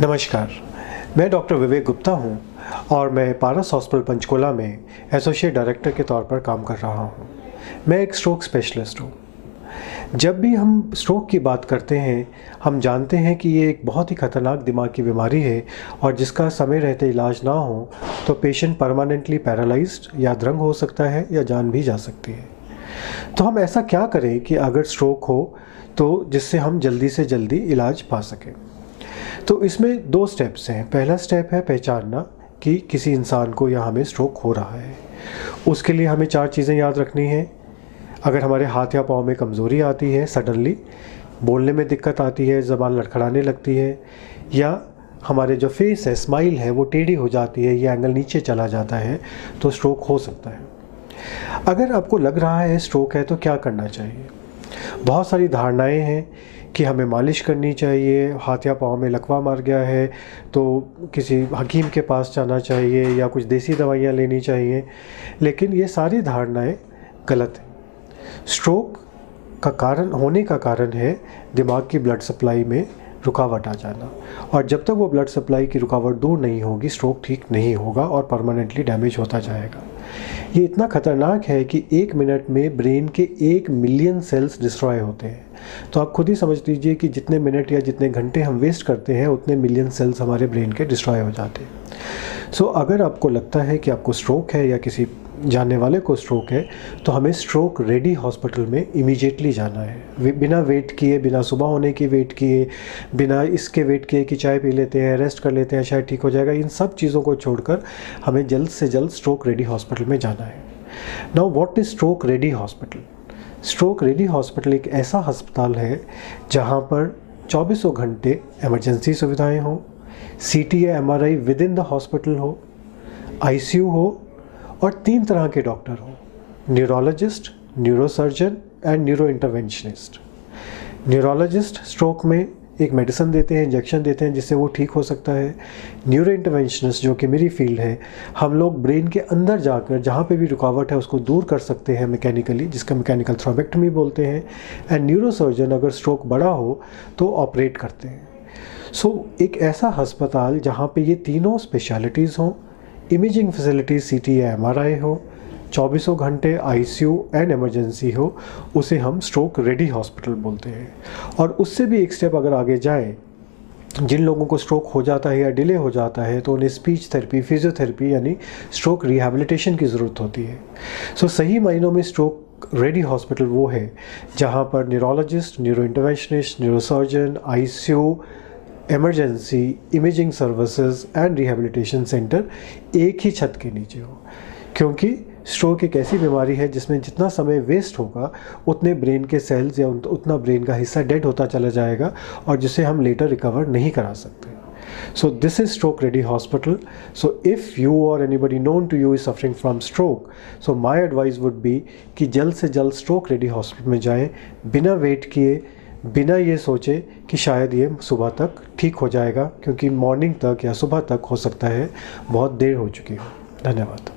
नमस्कार, मैं डॉक्टर विवेक गुप्ता हूँ और मैं पारस हॉस्पिटल पंचकुला में एसोसिएट डायरेक्टर के तौर पर काम कर रहा हूँ। मैं एक स्ट्रोक स्पेशलिस्ट हूँ। जब भी हम स्ट्रोक की बात करते हैं, हम जानते हैं कि ये एक बहुत ही खतरनाक दिमाग की बीमारी है और जिसका समय रहते इलाज ना हो तो पेशेंट परमानेंटली पैरालाइज्ड या अधरंग हो सकता है या जान भी जा सकती है। तो हम ऐसा क्या करें कि अगर स्ट्रोक हो तो जिससे हम जल्दी से जल्दी इलाज पा सकें। तो इसमें 2 स्टेप्स हैं। पहला स्टेप है पहचानना कि किसी इंसान को या हमें स्ट्रोक हो रहा है। उसके लिए हमें 4 चीज़ें याद रखनी हैं। अगर हमारे हाथ या पाँव में कमज़ोरी आती है, सडनली बोलने में दिक्कत आती है, ज़बान लड़खड़ाने लगती है, या हमारे जो फेस है, स्माइल है, वो टेढ़ी हो जाती है या एंगल नीचे चला जाता है, तो स्ट्रोक हो सकता है। अगर आपको लग रहा है स्ट्रोक है तो क्या करना चाहिए? बहुत सारी धारणाएं हैं कि हमें मालिश करनी चाहिए, हाथ या पाँव में लकवा मार गया है तो किसी हकीम के पास जाना चाहिए या कुछ देसी दवाइयाँ लेनी चाहिए, लेकिन ये सारी धारणाएं गलत हैं। स्ट्रोक का कारण होने का कारण है दिमाग की ब्लड सप्लाई में रुकावट आ जाना, और जब तक वो ब्लड सप्लाई की रुकावट दूर नहीं होगी स्ट्रोक ठीक नहीं होगा और परमानेंटली डैमेज होता जाएगा। ये इतना खतरनाक है कि 1 मिनट में ब्रेन के 1 मिलियन सेल्स डिस्ट्रॉय होते हैं। तो आप खुद ही समझ लीजिए कि जितने मिनट या जितने घंटे हम वेस्ट करते हैं उतने मिलियन सेल्स हमारे ब्रेन के डिस्ट्रॉय हो जाते हैं। सो अगर आपको लगता है कि आपको स्ट्रोक है या किसी जानने वाले को स्ट्रोक है तो हमें स्ट्रोक रेडी हॉस्पिटल में इमीडिएटली जाना है। बिना वेट किए, बिना सुबह होने की वेट किए, बिना इसके वेट किए कि चाय पी लेते हैं, रेस्ट कर लेते हैं, शायद ठीक हो जाएगा, इन सब चीज़ों को छोड़कर हमें जल्द से जल्द स्ट्रोक रेडी हॉस्पिटल में जाना है। Now what is stroke ready hospital? Stroke ready hospital एक ऐसा अस्पताल है जहाँ पर 24 घंटे इमरजेंसी सुविधाएँ हों, सीटी या MRI with in the hospital हो, आईसीयू हो और 3 तरह के डॉक्टर हो: neurologist, neurosurgeon and neuro interventionist. Neurologist stroke में एक मेडिसिन देते हैं, इंजेक्शन देते हैं जिससे वो ठीक हो सकता है। न्यूरो इंटरवेंशनिस्ट जो कि मेरी फील्ड है, हम लोग ब्रेन के अंदर जाकर जहाँ पे भी रुकावट है उसको दूर कर सकते हैं मैकेनिकली, जिसका मैकेनिकल थ्रोम्बेक्टमी बोलते हैं। एंड न्यूरोसर्जन अगर स्ट्रोक बड़ा हो तो ऑपरेट करते हैं। सो एक ऐसा अस्पताल जहाँ पे ये तीनों स्पेशलिटीज़ हों, इमेजिंग फैसिलिटीज़ सीटी या एमआरआई हो, 24 घंटे आईसीयू एंड इमरजेंसी हो, उसे हम स्ट्रोक रेडी हॉस्पिटल बोलते हैं। और उससे भी एक स्टेप अगर आगे जाए, जिन लोगों को स्ट्रोक हो जाता है या डिले हो जाता है तो उन्हें स्पीच थेरेपी, फिजियोथेरेपी यानी स्ट्रोक रिहैबिलिटेशन की ज़रूरत होती है। सो सही मायनों में स्ट्रोक रेडी हॉस्पिटल वो है जहाँ पर neurologist, neuro interventionist, neurosurgeon, ICU, emergency, imaging services and rehabilitation centre एक ही छत के नीचे हो। क्योंकि स्ट्रोक एक ऐसी बीमारी है जिसमें जितना समय वेस्ट होगा उतने ब्रेन के सेल्स या उतना ब्रेन का हिस्सा डेड होता चला जाएगा और जिसे हम लेटर रिकवर नहीं करा सकते। So this is Stroke Ready Hospital. So if you or anybody known to you is suffering from stroke, so my advice would be कि जल्द से जल्द Stroke Ready Hospital में जाएं, बिना वेट किए, बिना ये सोचे कि शायद ये सुबह तक ठीक हो जाएगा, क्योंकि मॉर्निंग तक या सुबह तक हो सकता है बहुत देर हो चुकी हो। धन्यवाद।